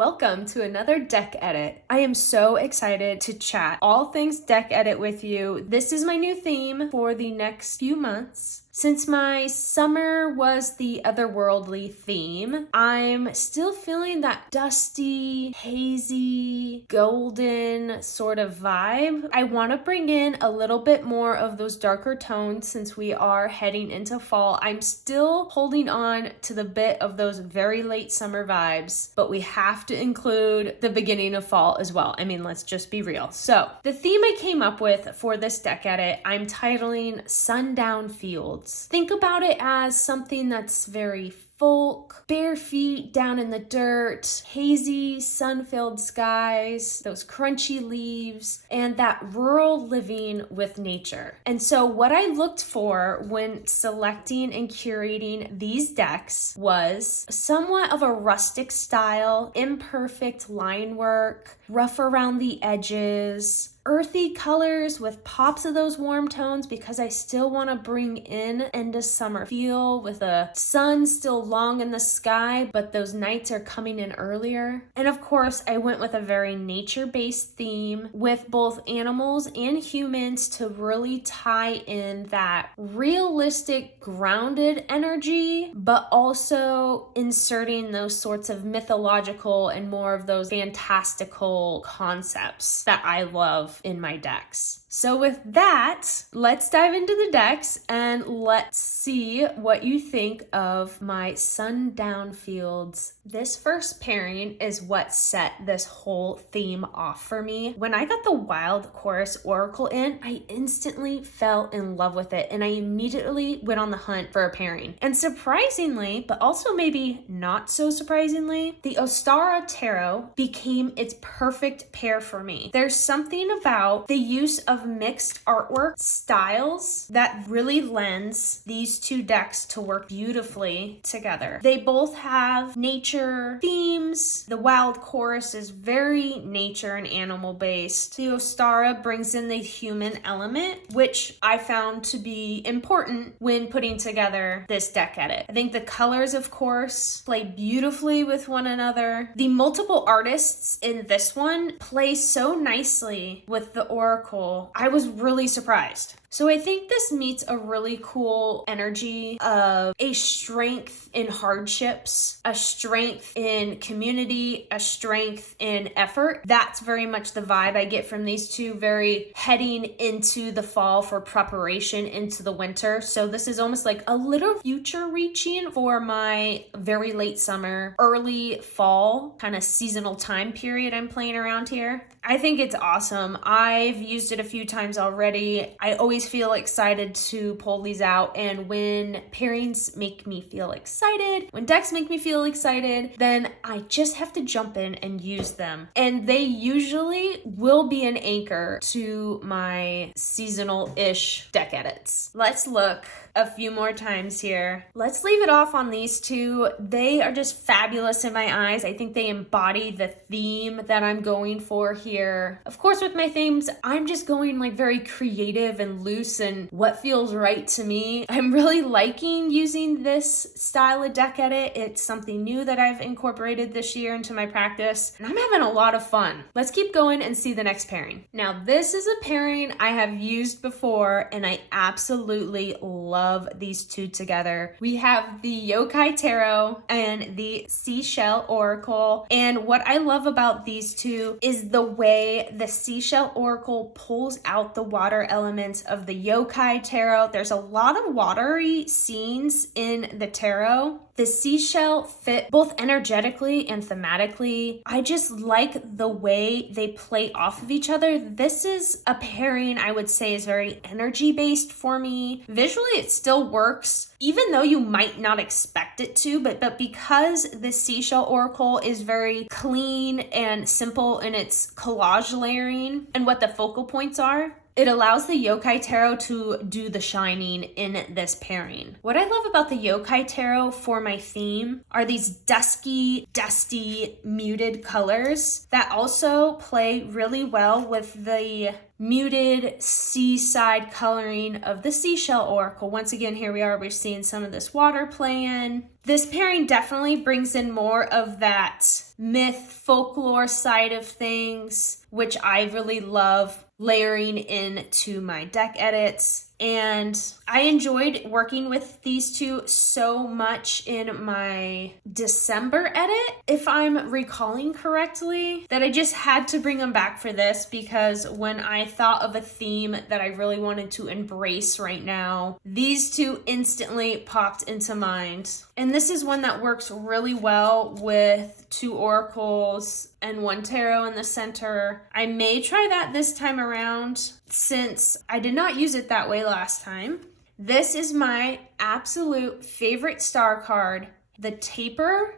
Welcome to another deck edit. I am so excited to chat all things deck edit with you. This is my new theme for the next few months. Since my summer was the otherworldly theme, I'm still feeling that dusty, hazy, golden sort of vibe. I want to bring in a little bit more of those darker tones since we are heading into fall. I'm still holding on to the bit of those very late summer vibes, but we have to include the beginning of fall as well. I mean, let's just be real. So the theme I came up with for this deck edit, I'm titling Sundown Fields. Think about it as something that's very folk, bare feet down in the dirt, hazy, sun-filled skies, those crunchy leaves, and that rural living with nature. And so what I looked for when selecting and curating these decks was somewhat of a rustic style, imperfect line work, rough around the edges, earthy colors with pops of those warm tones because I still want to bring in end of summer feel with the sun still long in the sky, but those nights are coming in earlier. And of course, I went with a very nature-based theme with both animals and humans to really tie in that realistic, grounded energy, but also inserting those sorts of mythological and more of those fantastical concepts that I love in my decks. So with that, let's dive into the decks and let's see what you think of my Sundown Fields. This first pairing is what set this whole theme off for me. When I got the Wild Chorus Oracle in, I instantly fell in love with it and I immediately went on the hunt for a pairing. And surprisingly, but also maybe not so surprisingly, the Ostara Tarot became its perfect pair for me. There's something about the use of mixed artwork styles that really lends these two decks to work beautifully together. They both have nature themes. The Wild Chorus is very nature and animal based. The Ostara brings in the human element, which I found to be important when putting together this deck edit. I think the colors, of course, play beautifully with one another. The multiple artists in this one play so nicely with the Oracle. I was really surprised. So I think this meets a really cool energy of a strength in hardships, a strength in community, a strength in effort. That's very much the vibe I get from these two, very heading into the fall for preparation into the winter. So this is almost like a little future reaching for my very late summer, early fall kind of seasonal time period I'm playing around here. I think it's awesome. I've used it a few times already. I always feel excited to pull these out, and when pairings make me feel excited, when decks make me feel excited, then I just have to jump in and use them. And they usually will be an anchor to my seasonal-ish deck edits. Let's look a few more times here. Let's leave it off on these two. They are just fabulous in my eyes. I think they embody the theme that I'm going for here. Of course, with my themes, I'm just going like very creative and loose and what feels right to me. I'm really liking using this style of deck edit. It's something new that I've incorporated this year into my practice, and I'm having a lot of fun. Let's keep going and see the next pairing. Now, this is a pairing I have used before, and I absolutely love these two together. We have the Yokai Tarot and the Seashell Oracle, and what I love about these two is the way the Seashell Oracle pulls out the water elements of the Yokai Tarot. There's a lot of watery scenes in the tarot. The Seashell fit both energetically and thematically. I just like the way they play off of each other. This is a pairing I would say is very energy based for me. Visually, it still works, even though you might not expect it to, but because the Seashell Oracle is very clean and simple in its collage layering and what the focal points are, it allows the Yokai Tarot to do the shining in this pairing. What I love about the Yokai Tarot for my theme are these dusky, dusty, muted colors that also play really well with the muted seaside coloring of the Seashell Oracle. Once again, here we are, we're seeing some of this water play in. This pairing definitely brings in more of that myth, folklore side of things, which I really love layering into my deck edits. And I enjoyed working with these two so much in my December edit, if I'm recalling correctly, that I just had to bring them back for this, because when I thought of a theme that I really wanted to embrace right now, these two instantly popped into mind. And this is one that works really well with 2 oracles and 1 tarot in the center. I may try that this time around, since I did not use it that way last time. This is my absolute favorite star card, the Taper.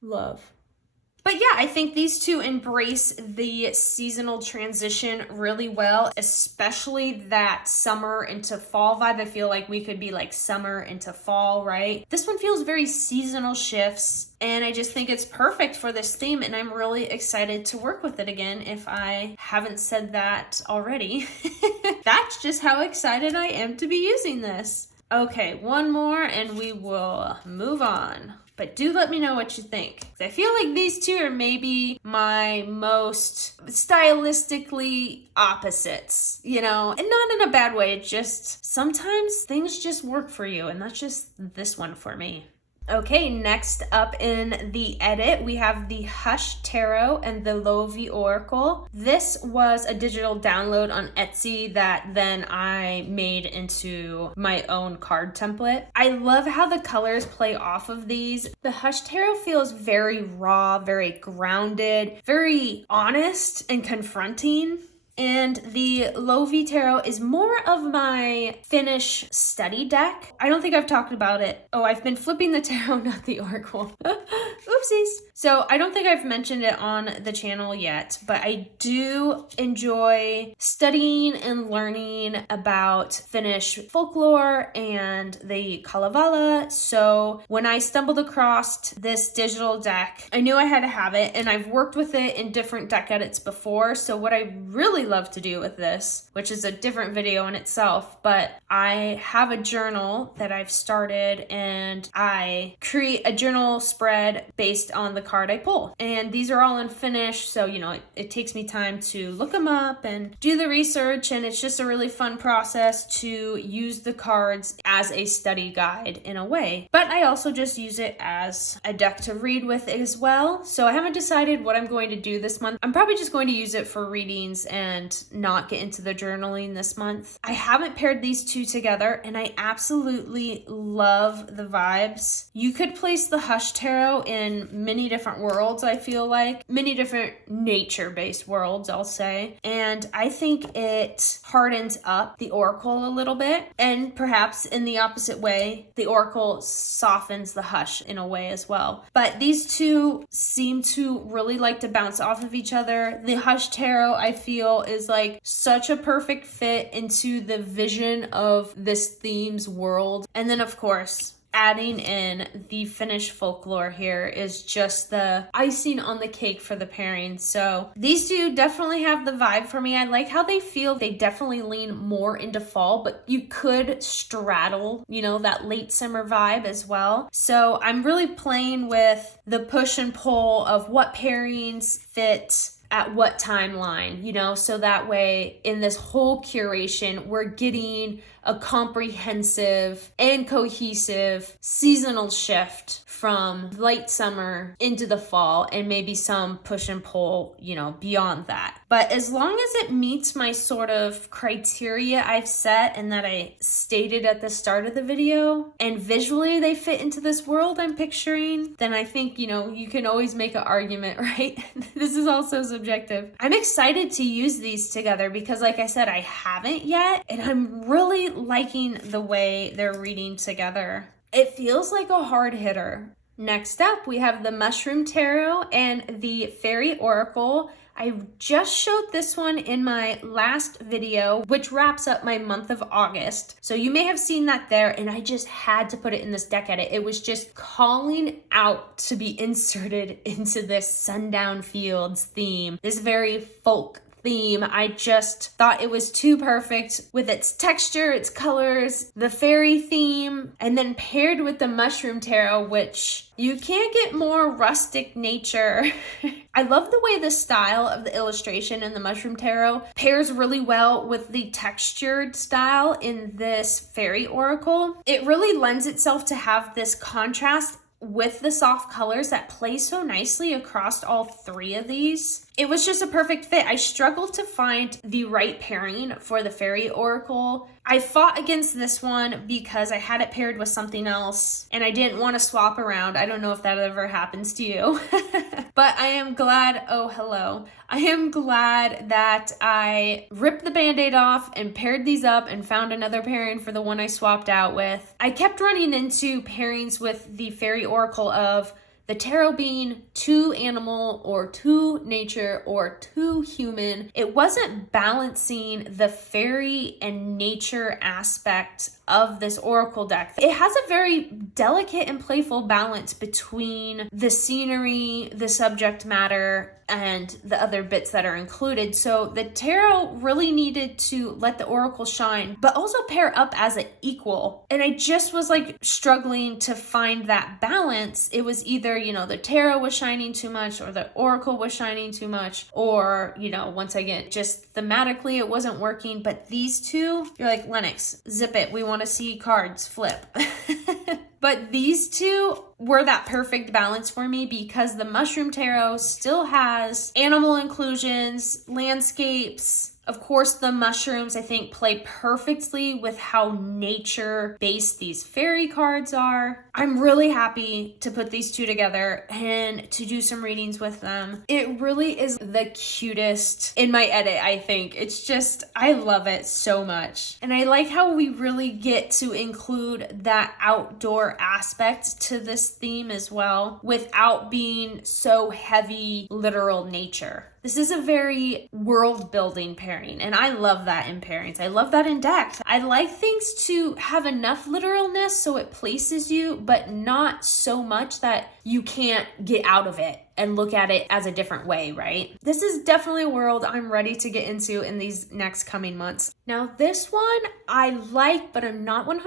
Love. But yeah, I think these two embrace the seasonal transition really well, especially that summer into fall vibe. I feel like we could be like summer into fall, right? This one feels very seasonal shifts, and I just think it's perfect for this theme, and I'm really excited to work with it again, if I haven't said that already. That's just how excited I am to be using this. Okay, one more and we will move on. But do let me know what you think. I feel like these two are maybe my most stylistically opposites, you know, and not in a bad way. It's just sometimes things just work for you, and that's just this one for me. Okay, next up in the edit, we have the Hush Tarot and the Lovi Oracle. This was a digital download on Etsy that then I made into my own card template. I love how the colors play off of these. The Hush Tarot feels very raw, very grounded, very honest and confronting. And the Lovi Tarot is more of my Finnish study deck. I don't think I've talked about it. Oh, I've been flipping the tarot, not the oracle. Oopsies. So I don't think I've mentioned it on the channel yet, but I do enjoy studying and learning about Finnish folklore and the Kalevala. So when I stumbled across this digital deck, I knew I had to have it, and I've worked with it in different deck edits before. So what I really love to do with this, which is a different video in itself, but I have a journal that I've started, and I create a journal spread based on the card I pull. And these are all in Finnish, so you know, it takes me time to look them up and do the research, and it's just a really fun process to use the cards as a study guide in a way. But I also just use it as a deck to read with as well. So I haven't decided what I'm going to do this month. I'm probably just going to use it for readings and not get into the journaling this month. I haven't paired these two together, and I absolutely love the vibes. You could place the Hush Tarot in many different worlds, I feel like. Many different nature-based worlds, I'll say. And I think it hardens up the Oracle a little bit, and perhaps in the opposite way, the Oracle softens the Hush in a way as well. But these two seem to really like to bounce off of each other. The Hush Tarot, I feel, is like such a perfect fit into the vision of this theme's world. And then of course, adding in the Finnish folklore here is just the icing on the cake for the pairing. So these two definitely have the vibe for me. I like how they feel. They definitely lean more into fall, but you could straddle, you know, that late summer vibe as well. So I'm really playing with the push and pull of what pairings fit at what timeline, you know, so that way in this whole curation, we're getting a comprehensive and cohesive seasonal shift from late summer into the fall, and maybe some push and pull, you know, beyond that. But as long as it meets my sort of criteria I've set and that I stated at the start of the video, and visually they fit into this world I'm picturing, then I think, you know, you can always make an argument, right? This is also subjective. I'm excited to use these together because, like I said, I haven't yet, and I'm really liking the way they're reading together. It feels like a hard hitter. Next up, we have the Mushroom Tarot and the Fairy Oracle. I just showed this one in my last video, which wraps up my month of August. So you may have seen that there, and I just had to put it in this deck edit. It was just calling out to be inserted into this Sundown Fields theme, this very folk theme. I just thought it was too perfect with its texture, its colors, the fairy theme, and then paired with the mushroom tarot, which you can't get more rustic nature. I love the way the style of the illustration in the mushroom tarot pairs really well with the textured style in this fairy oracle. It really lends itself to have this contrast with the soft colors that play so nicely across all three of these. It was just a perfect fit. I struggled to find the right pairing for the fairy oracle. I fought against this one because I had it paired with something else and I didn't want to swap around. I don't know if that ever happens to you. But I am glad, oh hello, I am glad that I ripped the band-aid off and paired these up and found another pairing for the one I swapped out with. I kept running into pairings with the fairy oracle of the tarot being too animal or too nature or too human. It wasn't balancing the fairy and nature aspect of this oracle deck. It has a very delicate and playful balance between the scenery, the subject matter, and the other bits that are included. So the tarot really needed to let the oracle shine, but also pair up as an equal. And I just was like struggling to find that balance. It was either, you know, the tarot was shining too much or the oracle was shining too much, or, you know, once again, just thematically it wasn't working. But these two, you're like, Lennox, zip it. We want to see cards flip. But these two were that perfect balance for me because the mushroom tarot still has animal inclusions, landscapes. Of course, the mushrooms, I think, play perfectly with how nature-based these fairy cards are. I'm really happy to put these two together and to do some readings with them. It really is the cutest in my edit, I think. It's just, I love it so much. And I like how we really get to include that outdoor aspect to this theme as well without being so heavy literal nature. This is a very world-building pairing, and I love that in pairings. I love that in decks. I like things to have enough literalness so it places you, but not so much that you can't get out of it and look at it as a different way, right? This is definitely a world I'm ready to get into in these next coming months. Now, this one I like, but I'm not 100%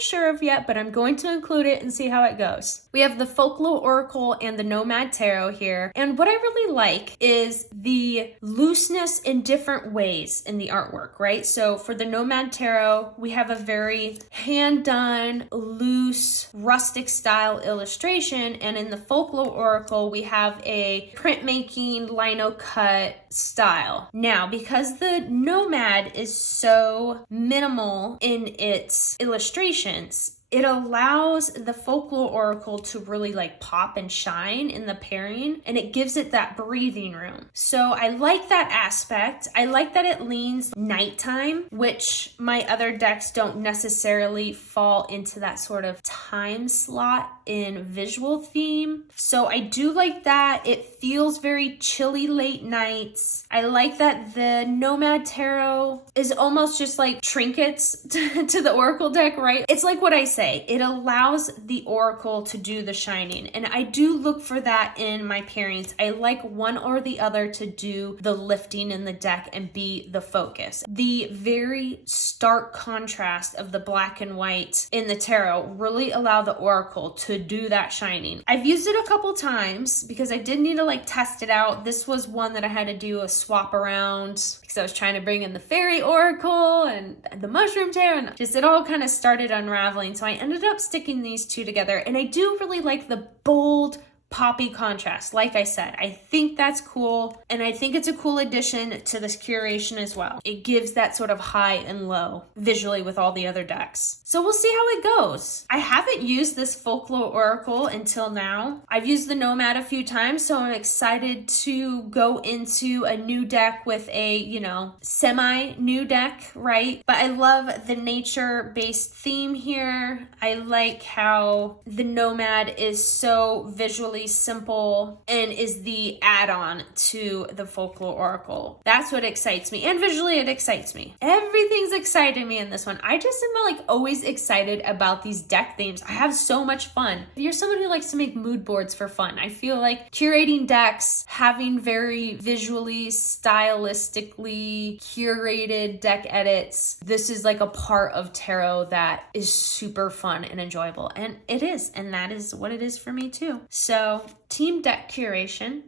sure of yet, but I'm going to include it and see how it goes. We have the Folklore Oracle and the Nomad Tarot here, and what I really like is the looseness in different ways in the artwork, right? So for the Nomad Tarot, we have a very hand-done, loose, rustic style illustration, and in the Folklore Oracle, we have a printmaking lino cut style. Now, because the Nomad is so minimal in its illustrations, it allows the Folklore Oracle to really like pop and shine in the pairing, and it gives it that breathing room. So I like that aspect. I like that it leans nighttime, which my other decks don't necessarily fall into that sort of time slot in visual theme. So I do like that. It feels very chilly late nights. I like that the Nomad Tarot is almost just like trinkets to the Oracle deck, right? It's like what I say. It allows the Oracle to do the shining, and I do look for that in my pairings. I like one or the other to do the lifting in the deck and be the focus. The very stark contrast of the black and white in the tarot really allow the Oracle to do that shining. I've used it a couple times because I did need to like test it out. This was one that I had to do a swap around because I was trying to bring in the Fairy Oracle and the Mushroom Tarot, and just it all kind of started unraveling. So I ended up sticking these two together, and I do really like the bold poppy contrast. Like I said, I think that's cool, and I think it's a cool addition to this curation as well. It gives that sort of high and low visually with all the other decks. So we'll see how it goes. I haven't used this Folklore Oracle until now. I've used the Nomad a few times, so I'm excited to go into a new deck with a, you know, semi-new deck, right? But I love the nature-based theme here. I like how the Nomad is so visually really simple and is the add-on to the Folklore Oracle. That's what excites me. And visually it excites me. Everything's exciting me in this one. I just am like always excited about these deck themes. I have so much fun. If you're someone who likes to make mood boards for fun, I feel like curating decks, having very visually, stylistically curated deck edits, this is like a part of tarot that is super fun and enjoyable. And it is. And that is what it is for me too. So team deck curation.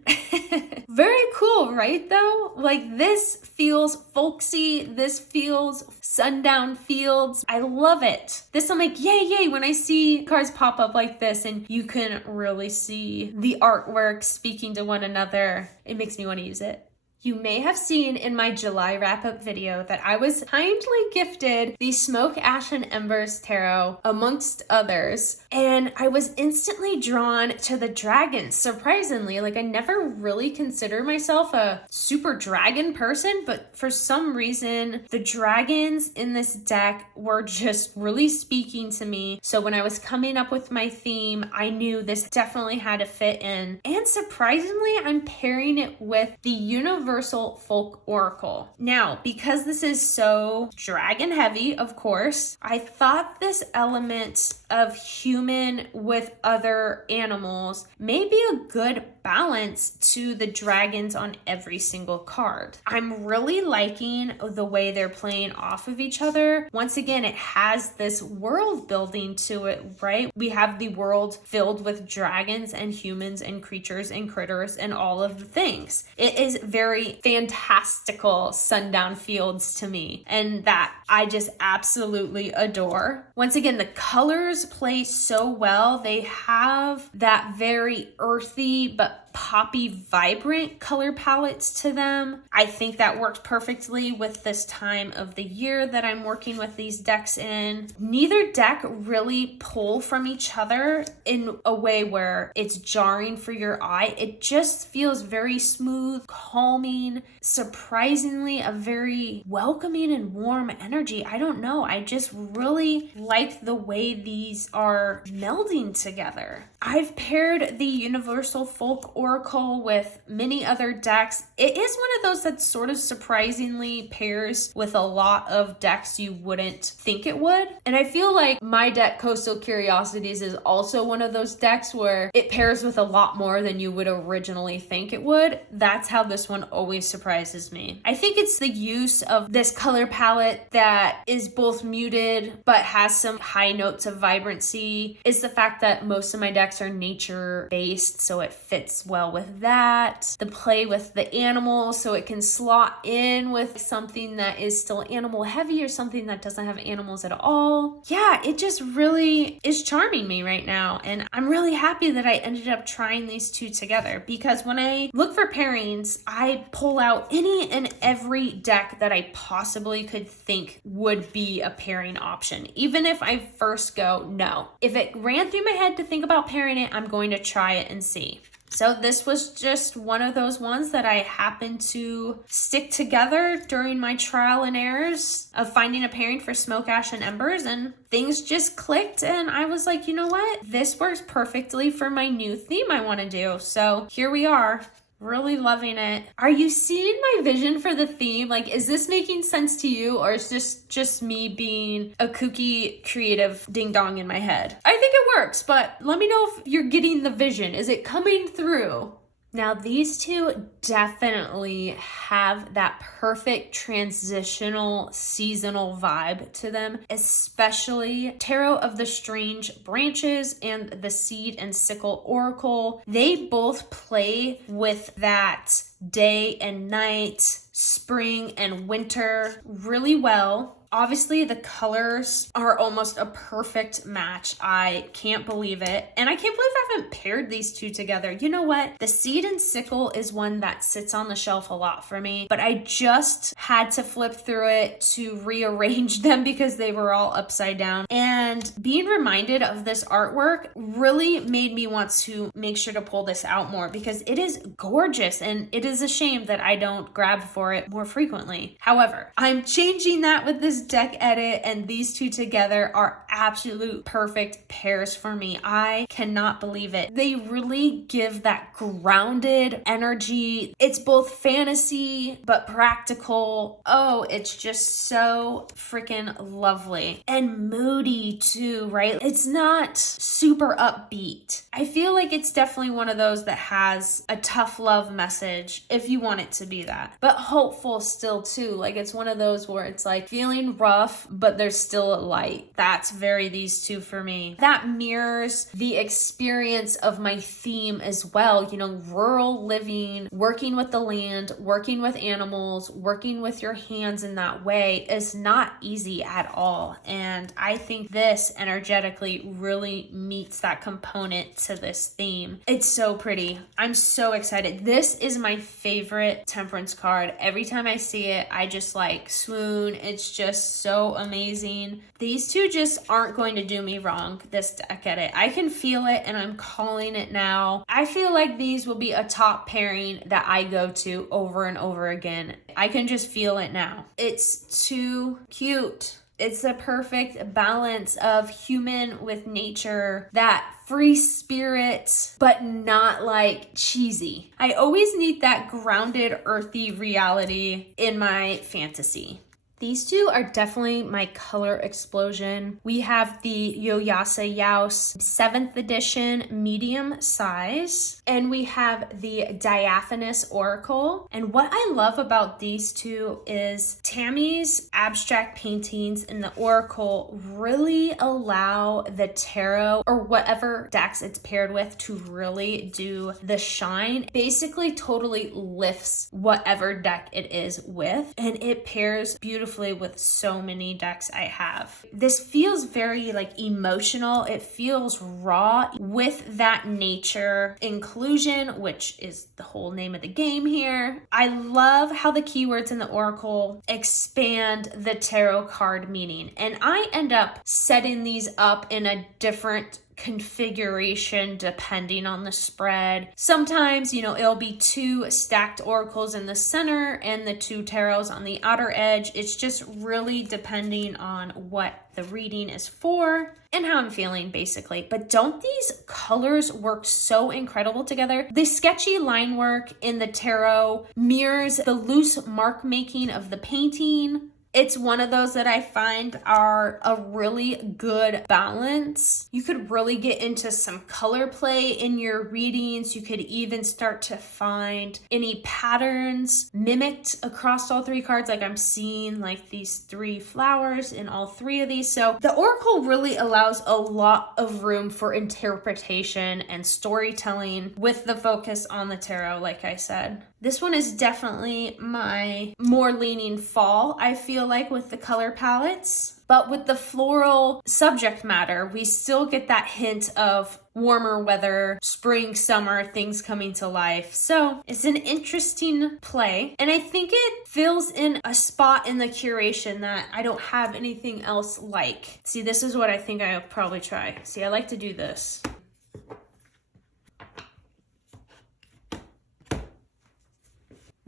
Very cool, right though? Like this feels folksy. This feels Sundown Fields. I love it. This I'm like, yay, yay, when I see cards pop up like this and you can really see the artwork speaking to one another. It makes me want to use it. You may have seen in my July wrap-up video that I was kindly gifted the Smoke, Ash, and Embers tarot, amongst others, and I was instantly drawn to the dragons, surprisingly. Like, I never really considered myself a super dragon person, but for some reason, the dragons in this deck were just really speaking to me. So when I was coming up with my theme, I knew this definitely had to fit in. And surprisingly, I'm pairing it with the Universal Folk Oracle. Now, because this is so dragon heavy, of course, I thought this element of human with other animals may be a good balance to the dragons on every single card. I'm really liking the way they're playing off of each other. Once again, it has this world building to it, right? We have the world filled with dragons and humans and creatures and critters and all of the things. It is very fantastical Sundown Fields to me, and that I just absolutely adore. Once again, the colors play so well. They have that very earthy but poppy, vibrant color palettes to them. I think that works perfectly with this time of the year that I'm working with these decks in. Neither deck really pull from each other in a way where it's jarring for your eye. It just feels very smooth, calming, surprisingly a very welcoming and warm energy. I don't know. I just really like the way these are melding together. I've paired the Universal Folk Oracle with many other decks. It is one of those that sort of surprisingly pairs with a lot of decks you wouldn't think it would. And I feel like my deck, Coastal Curiosities, is also one of those decks where it pairs with a lot more than you would originally think it would. That's how this one always surprises me. I think it's the use of this color palette that is both muted but has some high notes of vibrancy. Is the fact that most of my decks are nature based, so it fits well with that. The play with the animals, so it can slot in with something that is still animal heavy or something that doesn't have animals at all. Yeah, it just really is charming me right now, and I'm really happy that I ended up trying these two together, because when I look for pairings, I pull out any and every deck that I possibly could think would be a pairing option, even if I first go no. If it ran through my head to think about pairing it, I'm going to try it and see. So this was just one of those ones that I happened to stick together during my trial and errors of finding a pairing for Smoke, Ash, and Embers, and things just clicked, and I was like, you know what? This works perfectly for my new theme I want to do. So here we are. Really loving it. Are you seeing my vision for the theme? Like, is this making sense to you, or is this just me being a kooky creative ding dong in my head? I think it works, but let me know if you're getting the vision. Is it coming through? Now, these two definitely have that perfect transitional seasonal vibe to them, especially Tarot of the Strange Branches and the Seed and Sickle Oracle. They both play with that day and night, spring and winter really well. Obviously, the colors are almost a perfect match. I can't believe it. And I can't believe I haven't paired these two together. You know what? The Seed and Sickle is one that sits on the shelf a lot for me, but I just had to flip through it to rearrange them because they were all upside down. And being reminded of this artwork really made me want to make sure to pull this out more, because it is gorgeous, and it is a shame that I don't grab for it more frequently. However, I'm changing that with this deck edit and these two together are absolute perfect pairs for me. I cannot believe it. They really give that grounded energy. It's both fantasy but practical. Oh, it's just so freaking lovely and moody too, right? It's not super upbeat. I feel like it's definitely one of those that has a tough love message if you want it to be that, but hopeful still too. Like it's one of those where it's like feeling rough, but there's still a light. That's very these two for me. That mirrors the experience of my theme as well. You know, rural living, working with the land, working with animals, working with your hands in that way is not easy at all. And I think this energetically really meets that component to this theme. It's so pretty. I'm so excited. This is my favorite temperance card. Every time I see it, I just like swoon. It's just so amazing. These two just aren't going to do me wrong this deck edit. I can feel it and I'm calling it now. I feel like these will be a top pairing that I go to over and over again. I can just feel it now. It's too cute. It's the perfect balance of human with nature, that free spirit, but not like cheesy. I always need that grounded, earthy reality in my fantasy. These two are definitely my color explosion. We have the Jonasa Jaus 7th edition medium size, and we have the Diaphanous Oracle. And what I love about these two is Tammy's abstract paintings in the Oracle really allow the tarot or whatever decks it's paired with to really do the shine. Basically totally lifts whatever deck it is with, and it pairs beautifully with so many decks I have. This feels very like emotional. It feels raw with that nature inclusion, which is the whole name of the game here. I love how the keywords in the Oracle expand the tarot card meaning, and I end up setting these up in a different configuration depending on the spread. Sometimes, you know, it'll be 2 stacked oracles in the center and the 2 tarots on the outer edge. It's just really depending on what the reading is for and how I'm feeling basically. But don't these colors work so incredible together? The sketchy line work in the tarot mirrors the loose mark making of the painting. It's one of those that I find are a really good balance. You could really get into some color play in your readings. You could even start to find any patterns mimicked across all 3 cards. Like I'm seeing like these 3 flowers in all 3 of these. So the Oracle really allows a lot of room for interpretation and storytelling with the focus on the tarot, like I said. This one is definitely my more leaning fall, I feel like, with the color palettes. But with the floral subject matter, we still get that hint of warmer weather, spring, summer, things coming to life. So it's an interesting play. And I think it fills in a spot in the curation that I don't have anything else like. See, this is what I think I'll probably try. See, I like to do this.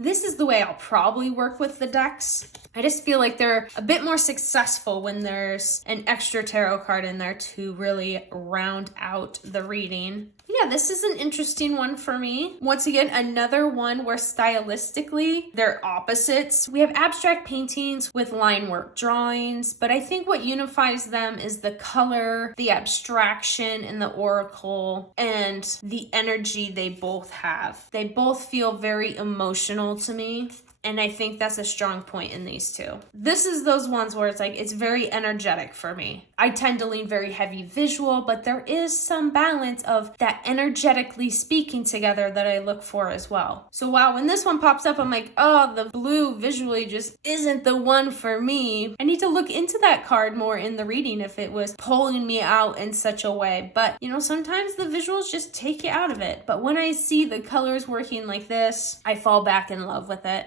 This is the way I'll probably work with the decks. I just feel like they're a bit more successful when there's an extra tarot card in there to really round out the reading. Yeah, this is an interesting one for me. Once again, another one where stylistically they're opposites. We have abstract paintings with line work drawings, but I think what unifies them is the color, the abstraction in the Oracle, and the energy they both have. They both feel very emotional to me. And I think that's a strong point in these two. This is those ones where it's like, it's very energetic for me. I tend to lean very heavy visual, but there is some balance of that energetically speaking together that I look for as well. So wow, when this one pops up, I'm like, oh, the blue visually just isn't the one for me. I need to look into that card more in the reading if it was pulling me out in such a way. But you know, sometimes the visuals just take you out of it. But when I see the colors working like this, I fall back in love with it.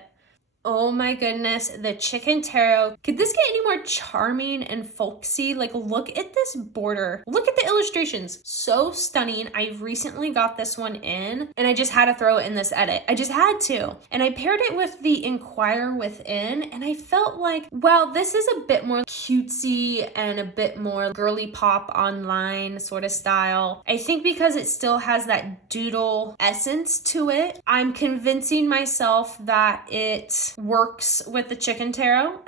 Oh my goodness, the chicken taro. Could this get any more charming and folksy? Like, look at this border. Look at the illustrations. So stunning. I recently got this one in and I just had to throw it in this edit. I just had to. And I paired it with the Inquire within and I felt like, well, this is a bit more cutesy and a bit more girly pop online sort of style. I think because it still has that doodle essence to it, I'm convincing myself that it works with the chicken taro.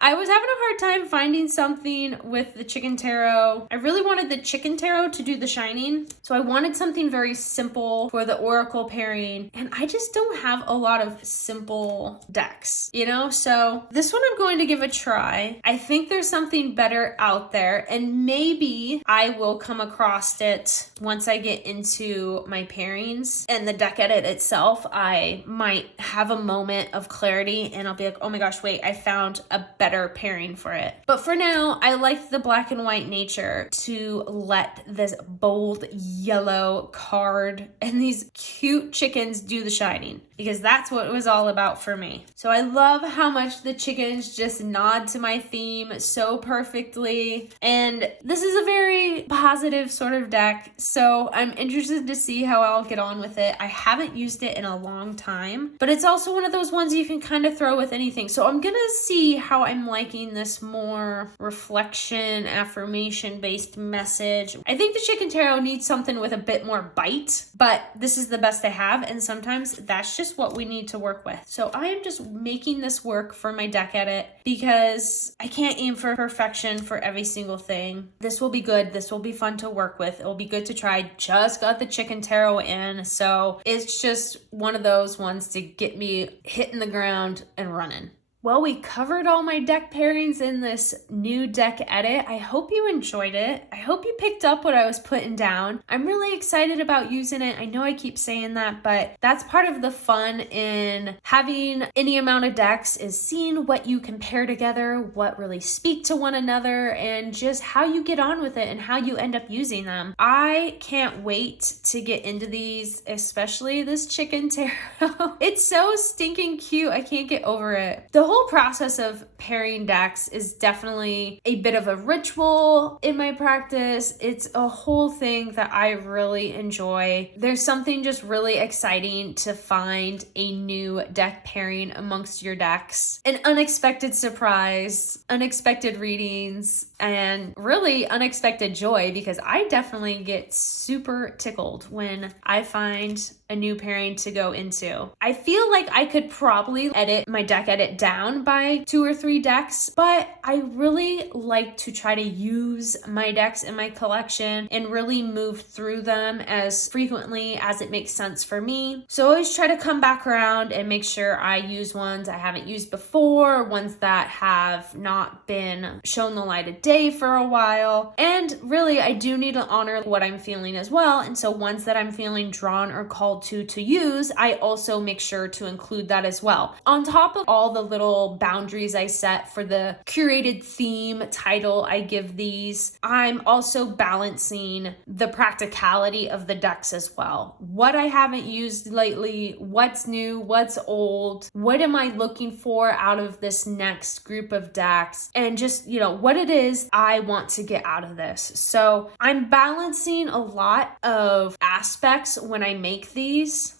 I was having a hard time finding something with the chicken taro. I really wanted the chicken taro to do the shining, so I wanted something very simple for the oracle pairing, and I just don't have a lot of simple decks, you know? So this one I'm going to give a try. I think there's something better out there, and maybe I will come across it once I get into my pairings and the deck edit itself. I might have a moment of clarity and I'll be like, oh my gosh, wait, I found a better pairing for it. But for now, I like the black and white nature to let this bold yellow card and these cute chickens do the shining, because that's what it was all about for me. So I love how much the chickens just nod to my theme so perfectly. And this is a very positive sort of deck, so I'm interested to see how I'll get on with it. I haven't used it in a long time, but it's also one of those ones you can kind of throw with anything. So I'm gonna see how I'm liking this more reflection, affirmation based message. I think the chicken taro needs something with a bit more bite, but this is the best I have, and sometimes that's just what we need to work with. So I am just making this work for my deck edit because I can't aim for perfection for every single thing. This will be good. This will be fun to work with. It will be good to try. Just got the chicken taro in, so it's just one of those ones to get me hitting the ground and running. Well, we covered all my deck pairings in this new deck edit. I hope you enjoyed it. I hope you picked up what I was putting down. I'm really excited about using it. I know I keep saying that, but that's part of the fun in having any amount of decks, is seeing what you can pair together, what really speak to one another, and just how you get on with it and how you end up using them. I can't wait to get into these, especially this chicken taro. It's so stinking cute. I can't get over it. The whole process of pairing decks is definitely a bit of a ritual in my practice. It's a whole thing that I really enjoy. There's something just really exciting to find a new deck pairing amongst your decks. An unexpected surprise, unexpected readings, and really unexpected joy, because I definitely get super tickled when I find a new pairing to go into. I feel like I could probably edit my deck edit down by 2 or 3 decks, but I really like to try to use my decks in my collection and really move through them as frequently as it makes sense for me. So I always try to come back around and make sure I use ones I haven't used before, ones that have not been shown the light of day for a while. And really, I do need to honor what I'm feeling as well. And so ones that I'm feeling drawn or called to use, I also make sure to include that as well. On top of all the little boundaries I set for the curated theme title I give these, I'm also balancing the practicality of the decks as well. What I haven't used lately, what's new, what's old, what am I looking for out of this next group of decks, and just, you know, what it is I want to get out of this. So I'm balancing a lot of aspects when I make these.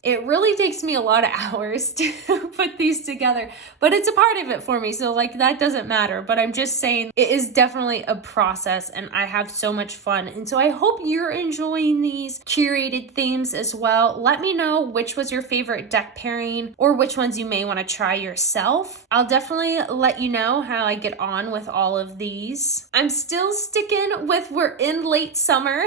It really takes me a lot of hours to put these together, but it's a part of it for me, so like that doesn't matter. But I'm just saying it is definitely a process and I have so much fun. And so I hope you're enjoying these curated themes as well. Let me know which was your favorite deck pairing or which ones you may want to try yourself. I'll definitely let you know how I get on with all of these. I'm still sticking with we're in late summer.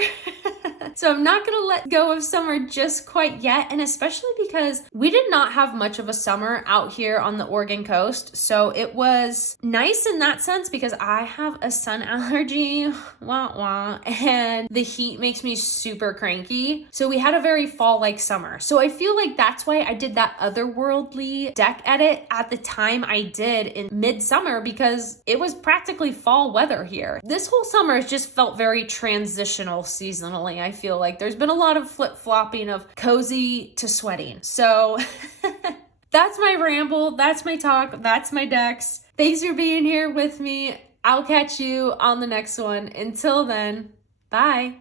So I'm not gonna let go of summer just quite yet, and especially because we did not have much of a summer out here on the Oregon coast. So it was nice in that sense because I have a sun allergy, wah wah, and the heat makes me super cranky. So we had a very fall-like summer. So I feel like that's why I did that otherworldly deck edit at the time I did in midsummer, because it was practically fall weather here. This whole summer has just felt very transitional seasonally. I feel like there's been a lot of flip-flopping of cozy to sweating. So That's my ramble. That's my talk. That's my decks. Thanks for being here with me. I'll catch you on the next one. Until then, bye.